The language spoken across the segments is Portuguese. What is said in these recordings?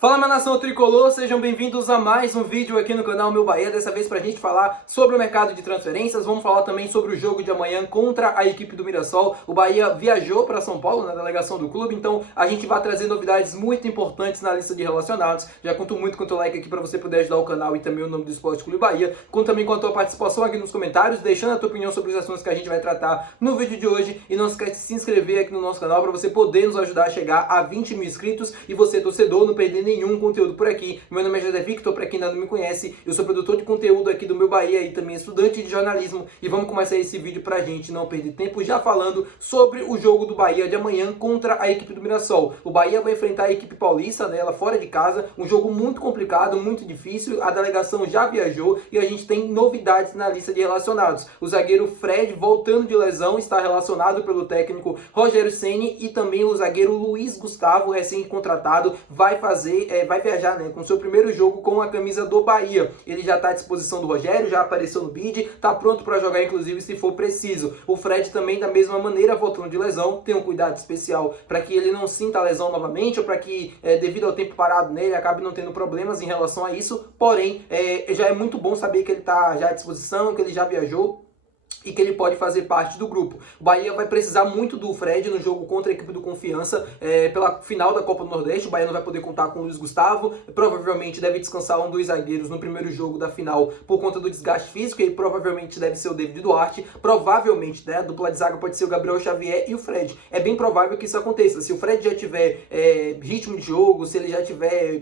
Fala, minha nação tricolor, sejam bem-vindos a mais um vídeo aqui no canal Meu Bahia, dessa vez pra gente falar sobre o mercado de transferências. Vamos falar também sobre o jogo de amanhã contra a equipe do Mirassol. O Bahia viajou para São Paulo, na delegação do clube, então a gente vai trazer novidades muito importantes na lista de relacionados. Já conto muito com o teu like aqui para você poder ajudar o canal e também o nome do Esporte Clube Bahia. Conto também com a tua participação aqui nos comentários, deixando a tua opinião sobre os assuntos que a gente vai tratar no vídeo de hoje. E não esquece de se inscrever aqui no nosso canal para você poder nos ajudar a chegar a 20 mil inscritos e você, torcedor, não perder nenhum conteúdo por aqui. Meu nome é José Victor, para quem ainda não me conhece, eu sou produtor de conteúdo aqui do Meu Bahia e também estudante de jornalismo. E vamos começar esse vídeo pra gente não perder tempo já falando sobre o jogo do Bahia de amanhã contra a equipe do Mirassol. O Bahia vai enfrentar a equipe paulista, né, ela fora de casa, um jogo muito complicado, muito difícil. A delegação já viajou e a gente tem novidades na lista de relacionados. O zagueiro Fred, voltando de lesão, está relacionado pelo técnico Rogério Ceni, e também o zagueiro Luiz Gustavo, recém-contratado, vai viajar, né, com seu primeiro jogo com a camisa do Bahia. Ele já está à disposição do Rogério, já apareceu no bid, está pronto para jogar inclusive se for preciso. O Fred também da mesma maneira, voltando de lesão, tem um cuidado especial para que ele não sinta a lesão novamente ou para que devido ao tempo parado nele acabe não tendo problemas em relação a isso. Porém, já é muito bom saber que ele está já à disposição, que ele já viajou e que ele pode fazer parte do grupo. O Bahia vai precisar muito do Fred no jogo contra a equipe do Confiança pela final da Copa do Nordeste. O Bahia não vai poder contar com o Luiz Gustavo, provavelmente deve descansar um dos zagueiros no primeiro jogo da final por conta do desgaste físico, e provavelmente deve ser o David Duarte, provavelmente, né, a dupla de zaga pode ser o Gabriel Xavier e o Fred. É bem provável que isso aconteça. Se o Fred já tiver ritmo de jogo, se ele já tiver,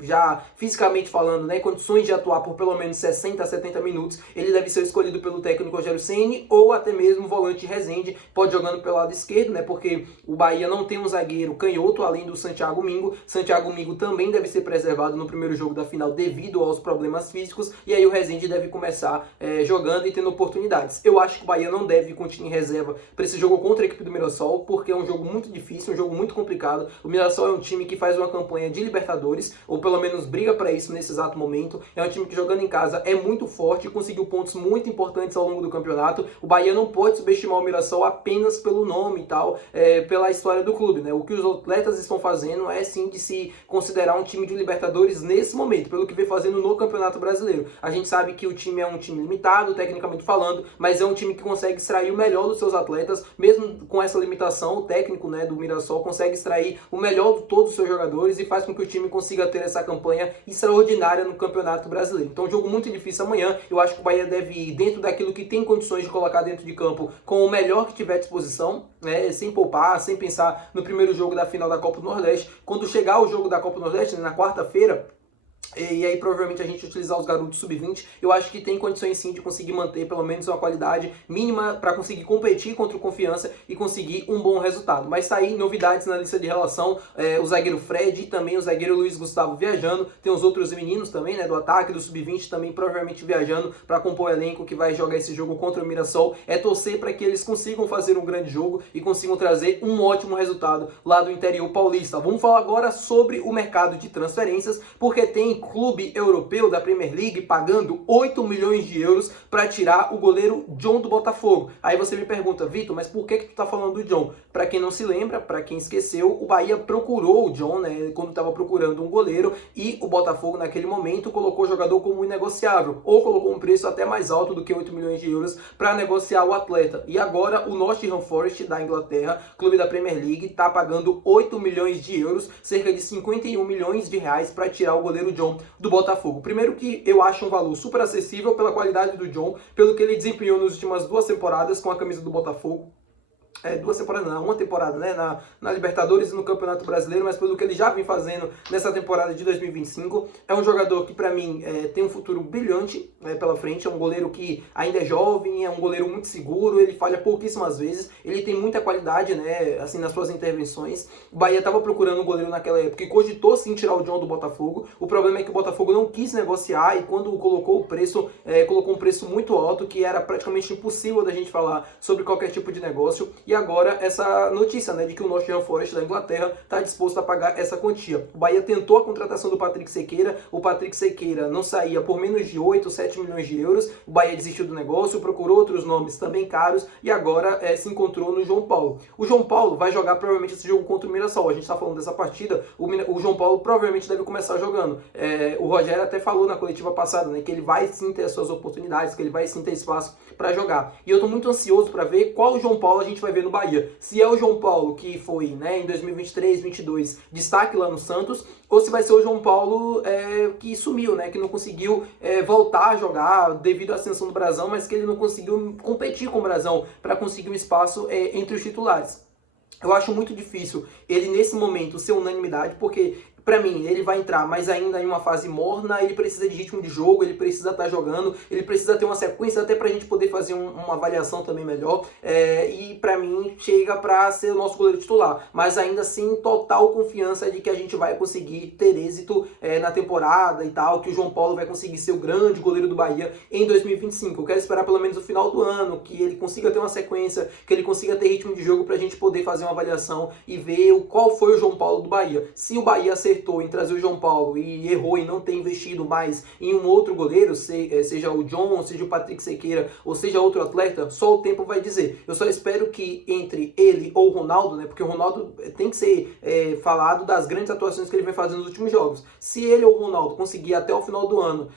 fisicamente falando, né, condições de atuar por pelo menos 60 a 70 minutos, ele deve ser escolhido pelo técnico Rogério Ceni, ou até mesmo o volante Rezende, pode jogando pelo lado esquerdo, né? Porque o Bahia não tem um zagueiro canhoto além do Santiago Mingo. Santiago Mingo também deve ser preservado no primeiro jogo da final devido aos problemas físicos, e aí o Rezende deve começar jogando e tendo oportunidades. Eu acho que o Bahia não deve continuar em reserva para esse jogo contra a equipe do Mirassol, porque é um jogo muito difícil, um jogo muito complicado. O Mirassol é um time que faz uma campanha de Libertadores, ou pelo menos briga para isso nesse exato momento. É um time que jogando em casa é muito forte, conseguiu pontos muito importantes ao longo do campeonato. O Bahia não pode subestimar o Mirassol apenas pelo nome e tal, pela história do clube, né? O que os atletas estão fazendo é sim de se considerar um time de Libertadores nesse momento, pelo que vem fazendo no Campeonato Brasileiro. A gente sabe que o time é um time limitado, tecnicamente falando, mas é um time que consegue extrair o melhor dos seus atletas, mesmo com essa limitação. O técnico, né, do Mirassol consegue extrair o melhor de todos os seus jogadores e faz com que o time consiga ter essa campanha extraordinária no Campeonato Brasileiro. Então, um jogo muito difícil amanhã. Eu acho que o Bahia deve ir dentro daquilo que tem condições de colocar dentro de campo com o melhor que tiver à disposição, né, sem poupar, sem pensar no primeiro jogo da final da Copa do Nordeste. Quando chegar o jogo da Copa do Nordeste, né, na quarta-feira, e aí provavelmente a gente utilizar os garotos sub-20, eu acho que tem condições sim de conseguir manter pelo menos uma qualidade mínima para conseguir competir contra o Confiança e conseguir um bom resultado. Mas tá aí novidades na lista de relação, o zagueiro Fred e também o zagueiro Luiz Gustavo viajando. Tem os outros meninos também, né, do ataque, do sub-20 também provavelmente viajando para compor o elenco que vai jogar esse jogo contra o Mirassol. É torcer para que eles consigam fazer um grande jogo e consigam trazer um ótimo resultado lá do interior paulista. Vamos falar agora sobre o mercado de transferências, porque tem clube europeu da Premier League pagando 8 milhões de euros para tirar o goleiro John do Botafogo. Aí você me pergunta, Vitor, mas por que tu tá falando do John? Para quem não se lembra, para quem esqueceu, o Bahia procurou o John, né, quando estava procurando um goleiro, e o Botafogo naquele momento colocou o jogador como inegociável, ou colocou um preço até mais alto do que 8 milhões de euros para negociar o atleta. E agora o Nottingham Forest da Inglaterra, clube da Premier League, está pagando 8 milhões de euros, cerca de 51 milhões de reais para tirar o goleiro John do Botafogo. Primeiro que eu acho um valor super acessível pela qualidade do John, pelo que ele desempenhou nas últimas 2 temporadas com a camisa do Botafogo. 2 temporadas não, 1 temporada, né, na Libertadores e no Campeonato Brasileiro, mas pelo que ele já vem fazendo nessa temporada de 2025, é um jogador que para mim tem um futuro brilhante pela frente. É um goleiro que ainda é jovem, é um goleiro muito seguro, ele falha pouquíssimas vezes, ele tem muita qualidade, né, assim, nas suas intervenções. O Bahia estava procurando um goleiro naquela época e cogitou sim tirar o John do Botafogo. O problema é que o Botafogo não quis negociar, e quando colocou o preço, colocou um preço muito alto, que era praticamente impossível da gente falar sobre qualquer tipo de negócio. E agora essa notícia, né, de que o Nottingham Forest da Inglaterra está disposto a pagar essa quantia. O Bahia tentou a contratação do Patrick Sequeira, o Patrick Sequeira não saía por menos de 8, 7 milhões de euros, o Bahia desistiu do negócio, procurou outros nomes também caros e agora se encontrou no João Paulo. O João Paulo vai jogar provavelmente esse jogo contra o Mirassol. A gente está falando dessa partida, o João Paulo provavelmente deve começar jogando. O Rogério até falou na coletiva passada, né, que ele vai sim ter as suas oportunidades, que ele vai sim ter espaço para jogar. E eu estou muito ansioso para ver qual João Paulo a gente vai ver no Bahia. Se é o João Paulo que foi, né, em 2023, 2022, destaque lá no Santos, ou se vai ser o João Paulo que sumiu, né, que não conseguiu voltar a jogar devido à ascensão do Brasão, mas que ele não conseguiu competir com o Brasão para conseguir um espaço entre os titulares. Eu acho muito difícil ele nesse momento ser unanimidade, porque pra mim, ele vai entrar, mas ainda em uma fase morna, ele precisa de ritmo de jogo, ele precisa estar jogando, ele precisa ter uma sequência até pra gente poder fazer uma avaliação também melhor. E pra mim, chega pra ser o nosso goleiro titular. Mas ainda assim, total confiança de que a gente vai conseguir ter êxito na temporada e tal, que o João Paulo vai conseguir ser o grande goleiro do Bahia em 2025. Eu quero esperar pelo menos o final do ano, que ele consiga ter uma sequência, que ele consiga ter ritmo de jogo pra gente poder fazer uma avaliação e ver qual foi o João Paulo do Bahia. Se o Bahia acertou em trazer o João Paulo e errou em não ter investido mais em um outro goleiro, seja o John, seja o Patrick Sequeira, ou seja outro atleta, só o tempo vai dizer. Eu só espero que entre ele ou o Ronaldo, né, porque o Ronaldo tem que ser falado das grandes atuações que ele vem fazendo nos últimos jogos. Se ele ou o Ronaldo conseguir até o final do ano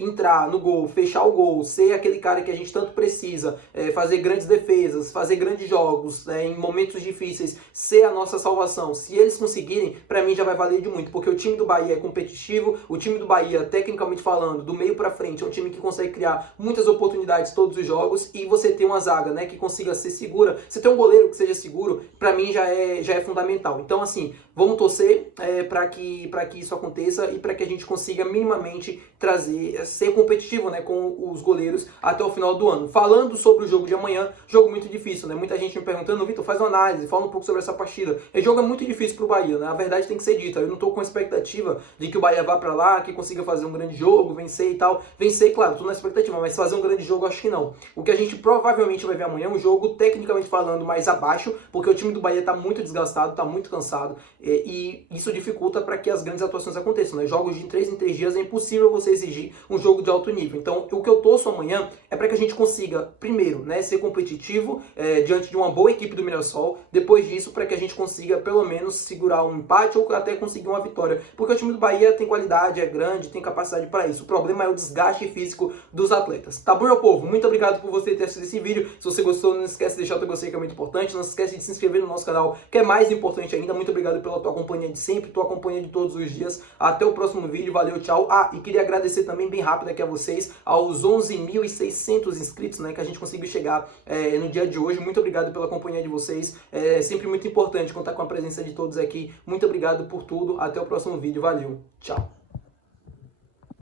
entrar no gol, fechar o gol, ser aquele cara que a gente tanto precisa, fazer grandes defesas, fazer grandes jogos, em momentos difíceis, ser a nossa salvação, se eles conseguirem, pra mim já vai valer de muito, porque o time do Bahia é competitivo, o time do Bahia, tecnicamente falando, do meio pra frente, é um time que consegue criar muitas oportunidades todos os jogos, e você ter uma zaga, né, que consiga ser segura, você ter um goleiro que seja seguro, pra mim já é fundamental. Então, assim, vamos torcer para que isso aconteça e para que a gente consiga minimamente ser competitivo, né, com os goleiros até o final do ano. Falando sobre o jogo de amanhã, jogo muito difícil, né? Muita gente me perguntando, Vitor, faz uma análise, fala um pouco sobre essa partida. Esse jogo é muito difícil pro Bahia, né? A verdade tem que ser dita. Eu não tô com expectativa de que o Bahia vá para lá, que consiga fazer um grande jogo, vencer e tal. Vencer, claro, tô na expectativa, mas fazer um grande jogo acho que não. O que a gente provavelmente vai ver amanhã é um jogo, tecnicamente falando, mais abaixo, porque o time do Bahia tá muito desgastado, tá muito cansado, e isso dificulta para que as grandes atuações aconteçam, né? Jogos de 3 em 3 dias é impossível você exigir um jogo de alto nível. Então, o que eu torço amanhã é para que a gente consiga, primeiro, né, ser competitivo diante de uma boa equipe do Mirassol, depois disso, para que a gente consiga, pelo menos, segurar um empate ou até conseguir uma vitória. Porque o time do Bahia tem qualidade, é grande, tem capacidade para isso. O problema é o desgaste físico dos atletas. Tá bom, meu povo? Muito obrigado por você ter assistido esse vídeo. Se você gostou, não esquece de deixar o teu gostei, que é muito importante. Não se esquece de se inscrever no nosso canal, que é mais importante ainda. Muito obrigado pela tua companhia de sempre, tua companhia de todos os dias. Até o próximo vídeo. Valeu, tchau. E queria agradecer também, bem rápido aqui a vocês, aos 11.600 inscritos, né, que a gente conseguiu chegar no dia de hoje. Muito obrigado pela companhia de vocês. É sempre muito importante contar com a presença de todos aqui. Muito obrigado por tudo. Até o próximo vídeo. Valeu. Tchau.